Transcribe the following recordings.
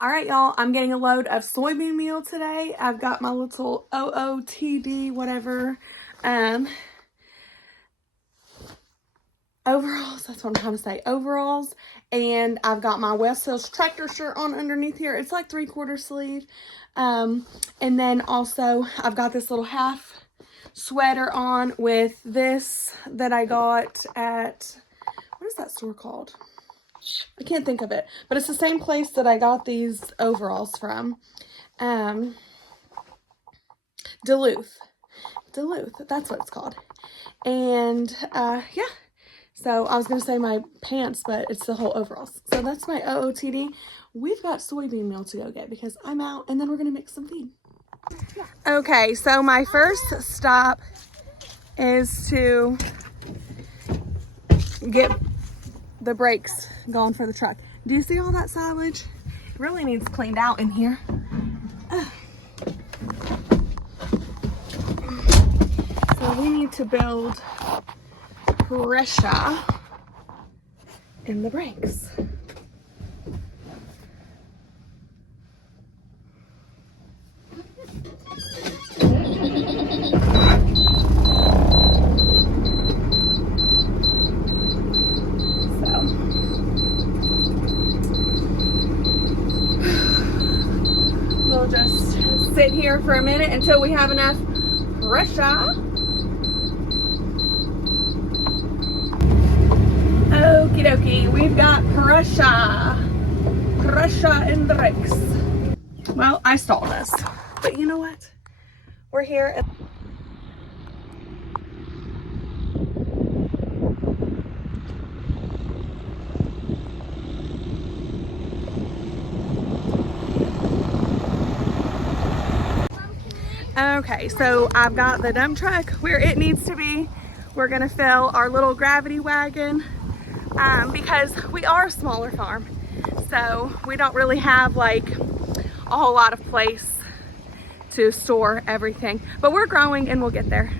All right, y'all, I'm getting a load of soybean meal today. I've got my little OOTD, whatever, overalls. That's what I'm trying to say, overalls. And I've got my West Hills tractor shirt on underneath here. It's like 3/4 sleeve. And then also I've got this little half sweater on with this that I got at, what is that store called? I can't think of it, but it's the same place that I got these overalls from. Duluth, that's what it's called. And yeah, so I was gonna say my pants, but it's the whole overalls. So that's my OOTD. We've got soybean meal to go get because I'm out, and then we're gonna make some feed. Okay, so my first stop is to get the brakes going for the truck. Do you see all that silage? It really needs cleaned out in here. So we need to build pressure in the brakes. We'll just sit here for a minute until we have enough pressure. Okie dokie, we've got pressure in the brakes. Well, I stalled us, but you know what? We're here. Okay, so I've got the dump truck where it needs to be. We're gonna fill our little gravity wagon because we are a smaller farm. So we don't really have like a whole lot of place to store everything, but we're growing and we'll get there.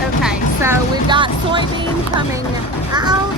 Okay, so we've got soybean coming out.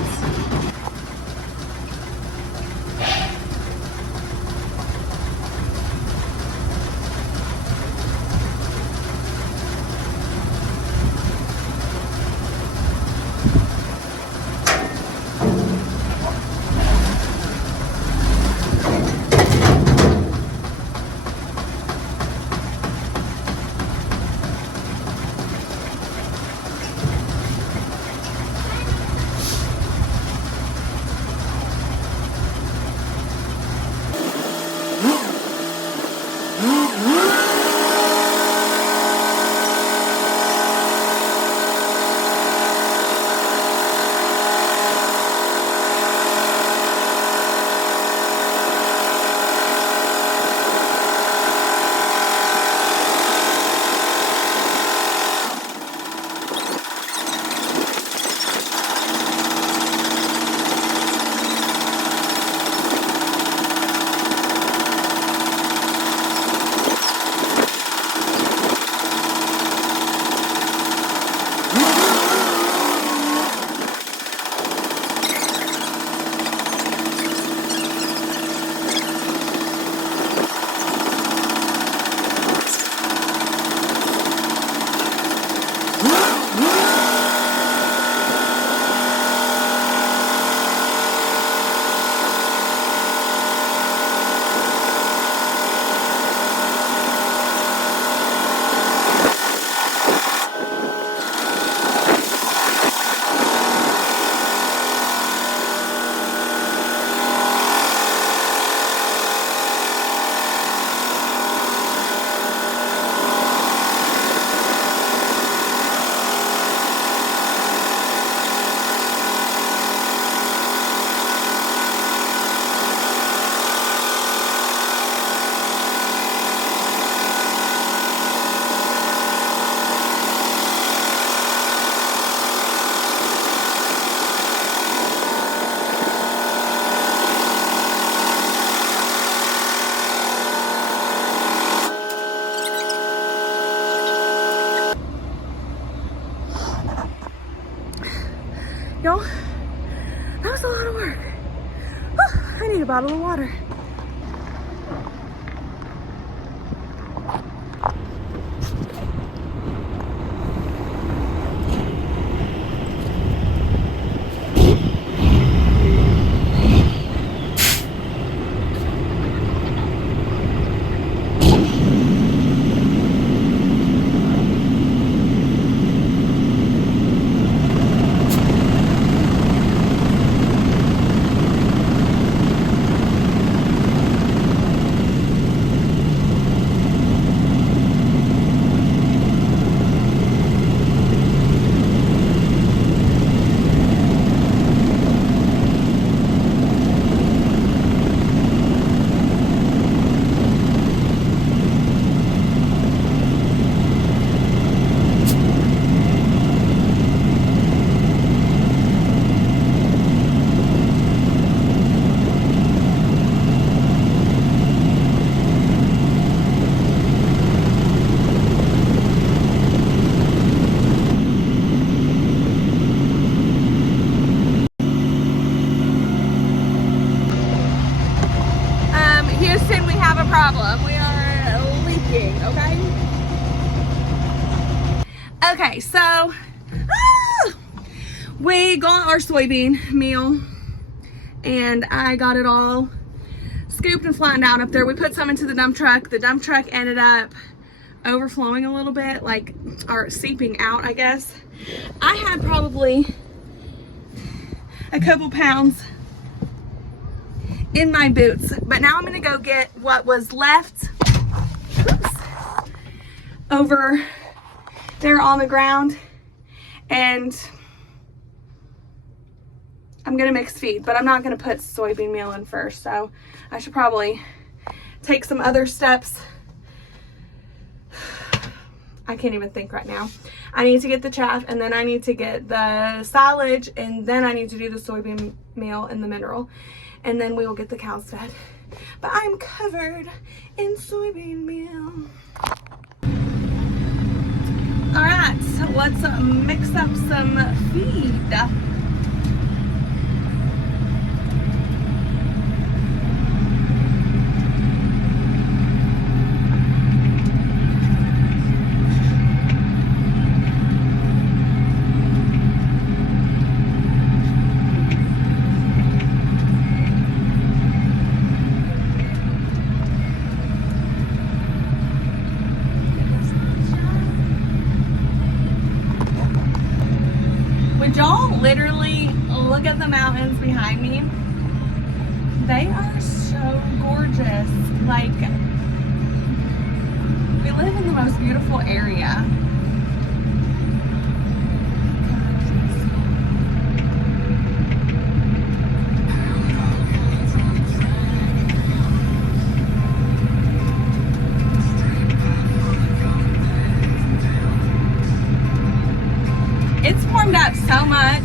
Y'all, that was a lot of work. Whew, I need a bottle of water. Houston, we have a problem. We are leaking, okay? Okay, so we got our soybean meal and I got it all scooped and flattened out up there. We put some into the dump truck. The dump truck ended up overflowing a little bit, like, or seeping out, I guess. I had probably a couple pounds in my boots, but now I'm gonna go get what was left over there on the ground, and I'm gonna mix feed, but I'm not gonna put soybean meal in first, so I should probably take some other steps. I can't even think right now. I need to get the chaff, and then I need to get the silage, and then I need to do the soybean meal and the mineral, and then we will get the cows fed. But I'm covered in soybean meal. All right, so let's mix up some feed. Would y'all literally look at the mountains behind me? They are so gorgeous. Like, we live in the most beautiful area. It's warmed up so much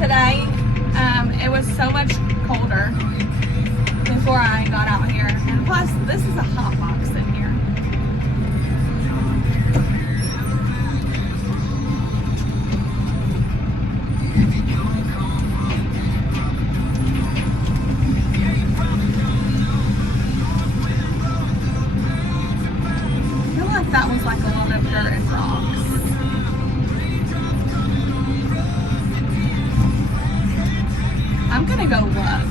today. It was so much colder before I got out here. And plus, this is a hot box in here. I feel like that was like a lot of dirt and rocks. I'm gonna go look.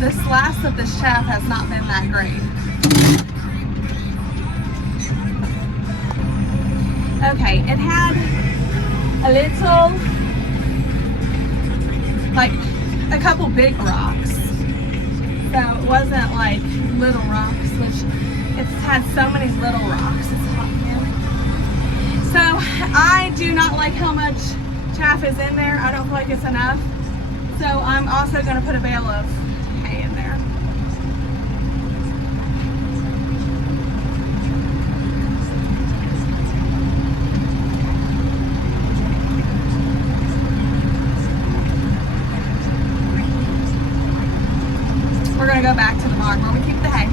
This last of this chaff has not been that great. Okay, it had a little, like a couple big rocks. So it wasn't like little rocks, which it's had so many little rocks. It's hot here. So I do not like how much chaff is in there. I don't feel like it's enough. So I'm also going to put a bale of hay in there. We're going to go back to the barn where we keep the hay.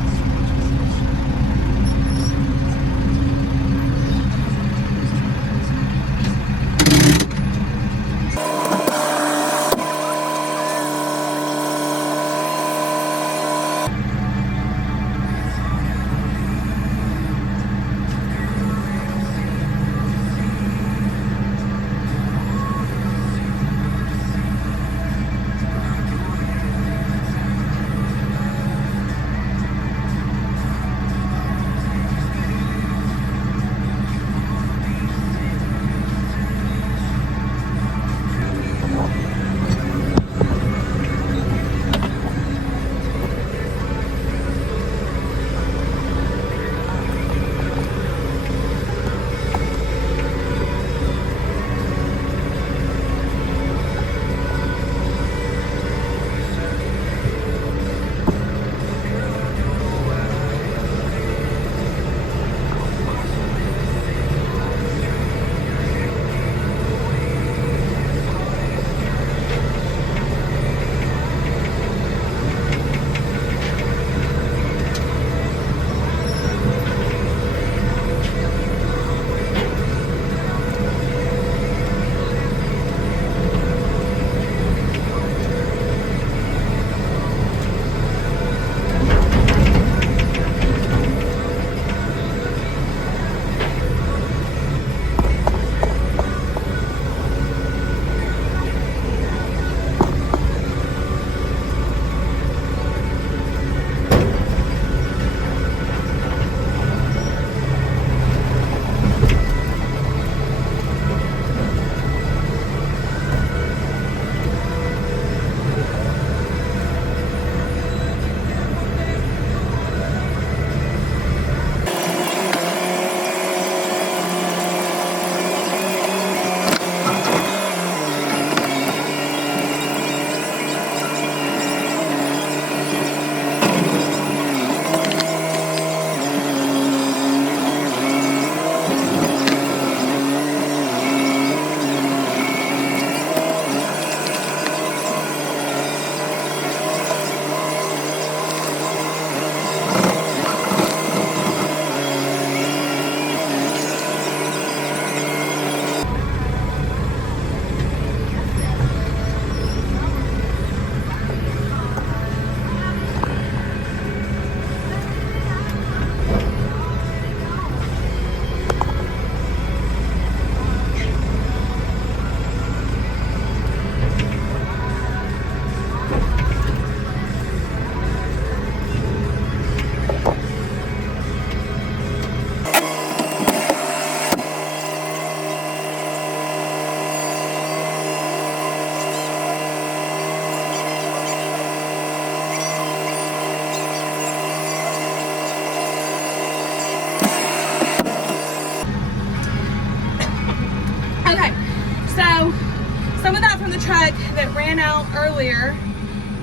some of that from the truck that ran out earlier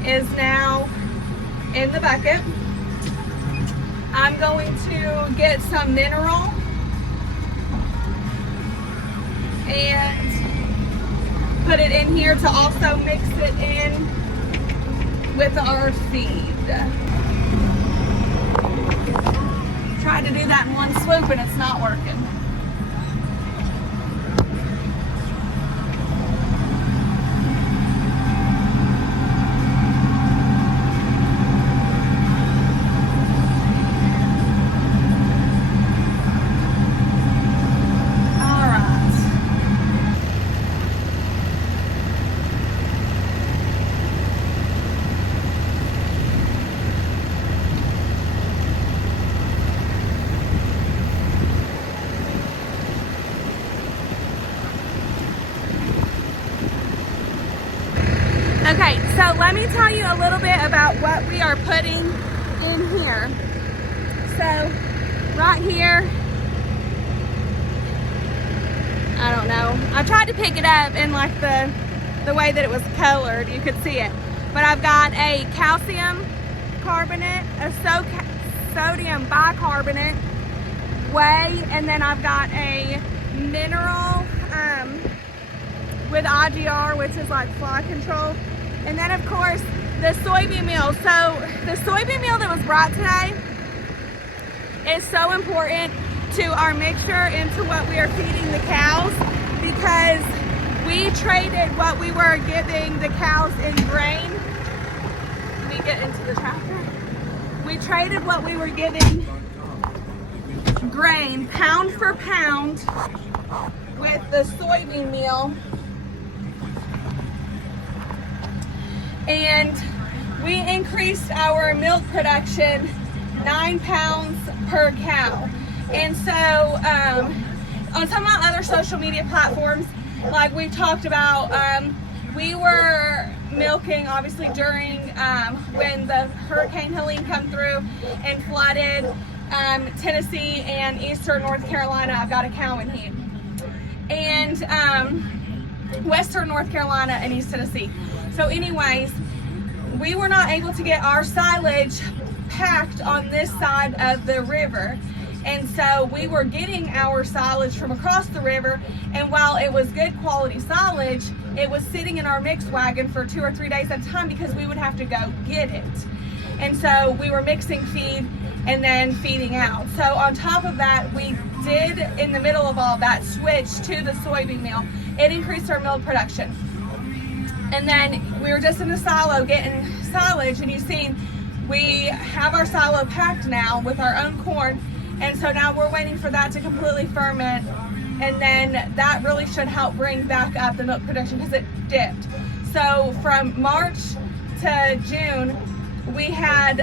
is now in the bucket. I'm going to get some mineral and put it in here to also mix it in with our feed. Tried to do that in one swoop and it's not working. Okay, so let me tell you a little bit about what we are putting in here. So right here, I don't know. I tried to pick it up in like the way that it was colored. You could see it. But I've got a calcium carbonate, a sodium bicarbonate, whey, and then I've got a mineral with IGR, which is like fly control. And then of course the soybean meal. So the soybean meal that was brought today is so important to our mixture and to what we are feeding the cows, because we traded what we were giving the cows in grain. Let me get into the tractor. We traded what we were giving grain pound for pound with the soybean meal. And we increased our milk production 9 pounds per cow. And so on some of my other social media platforms, like we talked about, we were milking obviously during when the Hurricane Helene come through and flooded Tennessee and eastern North Carolina. I've got a cow in heat. And western North Carolina and East Tennessee. So anyways, we were not able to get our silage packed on this side of the river. And so we were getting our silage from across the river, and while it was good quality silage, it was sitting in our mix wagon for 2 or 3 days at a time because we would have to go get it. And so we were mixing feed and then feeding out. So on top of that, we did, in the middle of all that, switch to the soybean meal. It increased our milk production. And then we were just in the silo getting silage, and you've seen we have our silo packed now with our own corn, and so now we're waiting for that to completely ferment, and then that really should help bring back up the milk production because it dipped. So from March to June, we had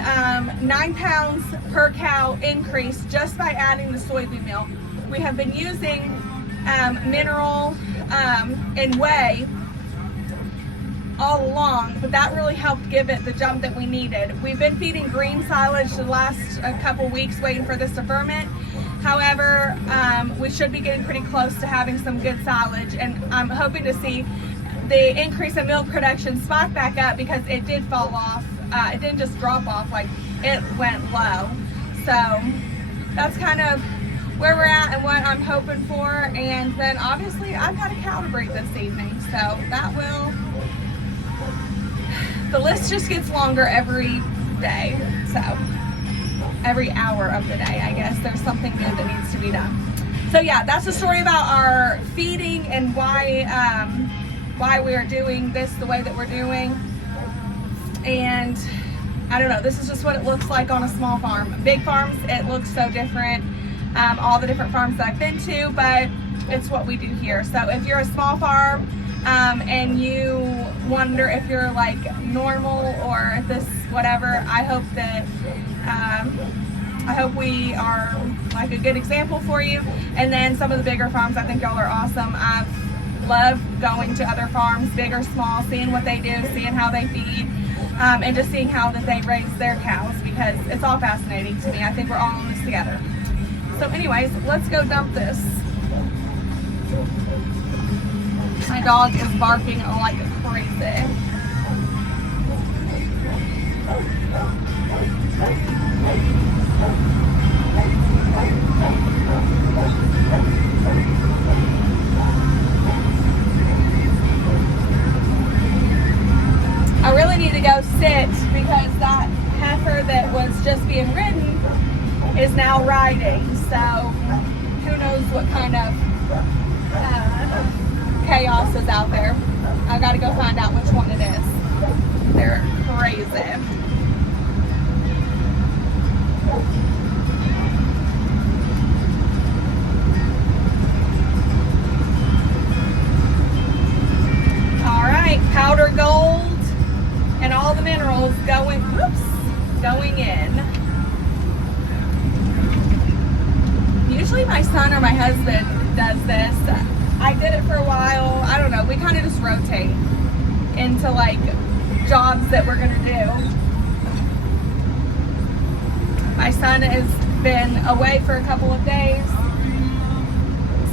9 pounds per cow increase just by adding the soybean meal. We have been using mineral and whey all along, but that really helped give it the jump that we needed. We've been feeding green silage the last couple weeks waiting for this to ferment. However, we should be getting pretty close to having some good silage, and I'm hoping to see the increase in milk production spike back up because it did fall off. It didn't just drop off, like it went low. So that's kind of where we're at and what I'm hoping for. And then obviously I've got a cow to breed this evening, so that will, the list just gets longer every day, so every hour of the day, I guess there's something new that needs to be done. So yeah, that's the story about our feeding and why we are doing this the way that we're doing. And I don't know, this is just what it looks like on a small farm. Big farms, it looks so different, all the different farms that I've been to, but it's what we do here. So if you're a small farm and you wonder if you're like normal or if this whatever, I hope that I hope we are like a good example for you. And then some of the bigger farms, I think y'all are awesome. I've loved going to other farms, big or small, seeing what they do, seeing how they feed, and just seeing how that they raise their cows, because it's all fascinating to me. I think we're all in this together. So anyways, let's go dump this. My dog is barking like crazy. I really need to go sit because that heifer that was just being ridden is now riding. So who knows what kind of chaos is out there. I gotta go find out which one it is. They're crazy. All right, powder gold and all the minerals going in. Usually my son or my husband does this. I did it for a while. I don't know. We kind of just rotate into like jobs that we're gonna do. My son has been away for a couple of days,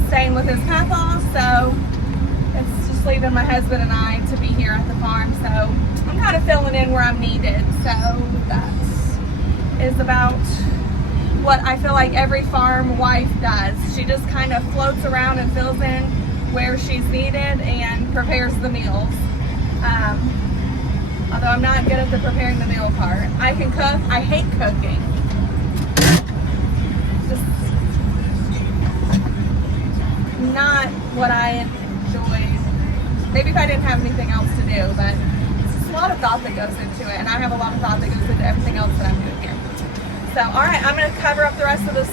staying with his papa, so it's just leaving my husband and I to be here at the farm. So I'm kind of filling in where I'm needed. So that is about what I feel like every farm wife does. She just kind of floats around and fills in where she's needed and prepares the meals. Although I'm not good at the preparing the meal part. I can cook. I hate cooking. Just not what I enjoy. Maybe if I didn't have anything else to do, but it's just a lot of thought that goes into it, and I have a lot of thought that goes into everything else that I'm doing here. So, all right, I'm going to cover up the rest of this,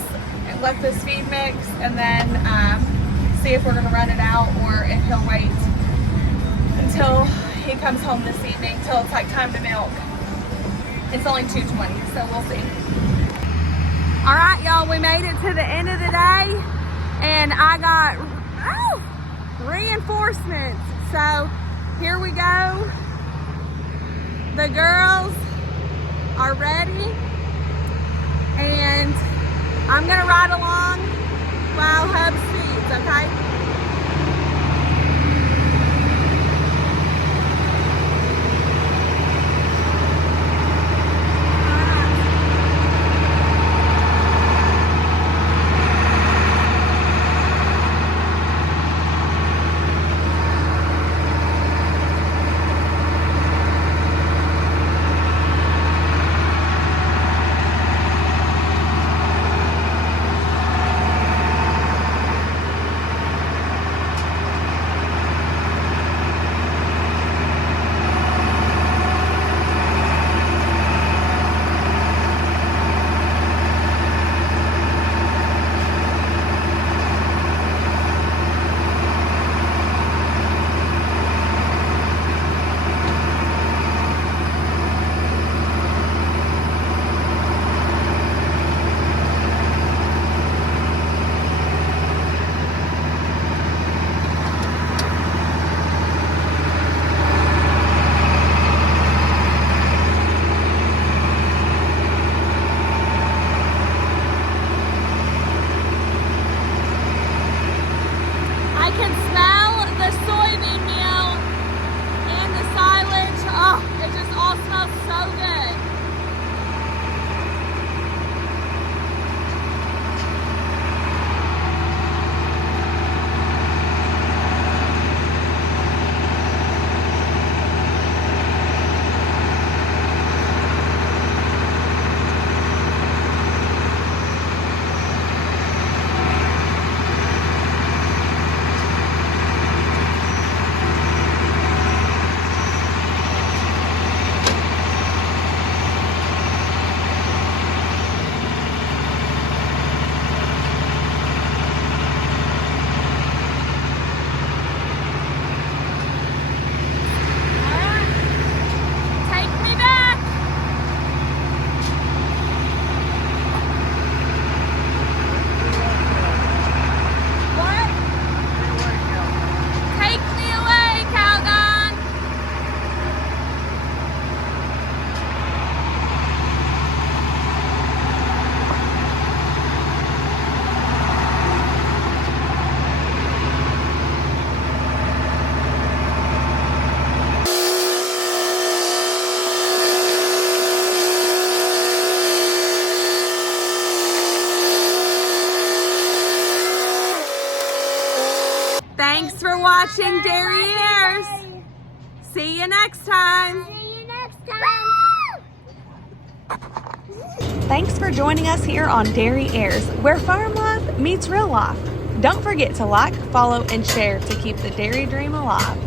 let this feed mix, and then see if we're going to run it out or if he'll wait until he comes home this evening, till it's like time to milk. It's only 2:20, so we'll see. All right, y'all, we made it to the end of the day, and I got reinforcements. So here we go. The girls are ready. And I'm gonna ride along while Hubs feeds, okay? watching Dairy Heirs. See you next time. See you next time. Thanks for joining us here on Dairy Heirs, where farm life meets real life. Don't forget to like, follow, and share to keep the dairy dream alive.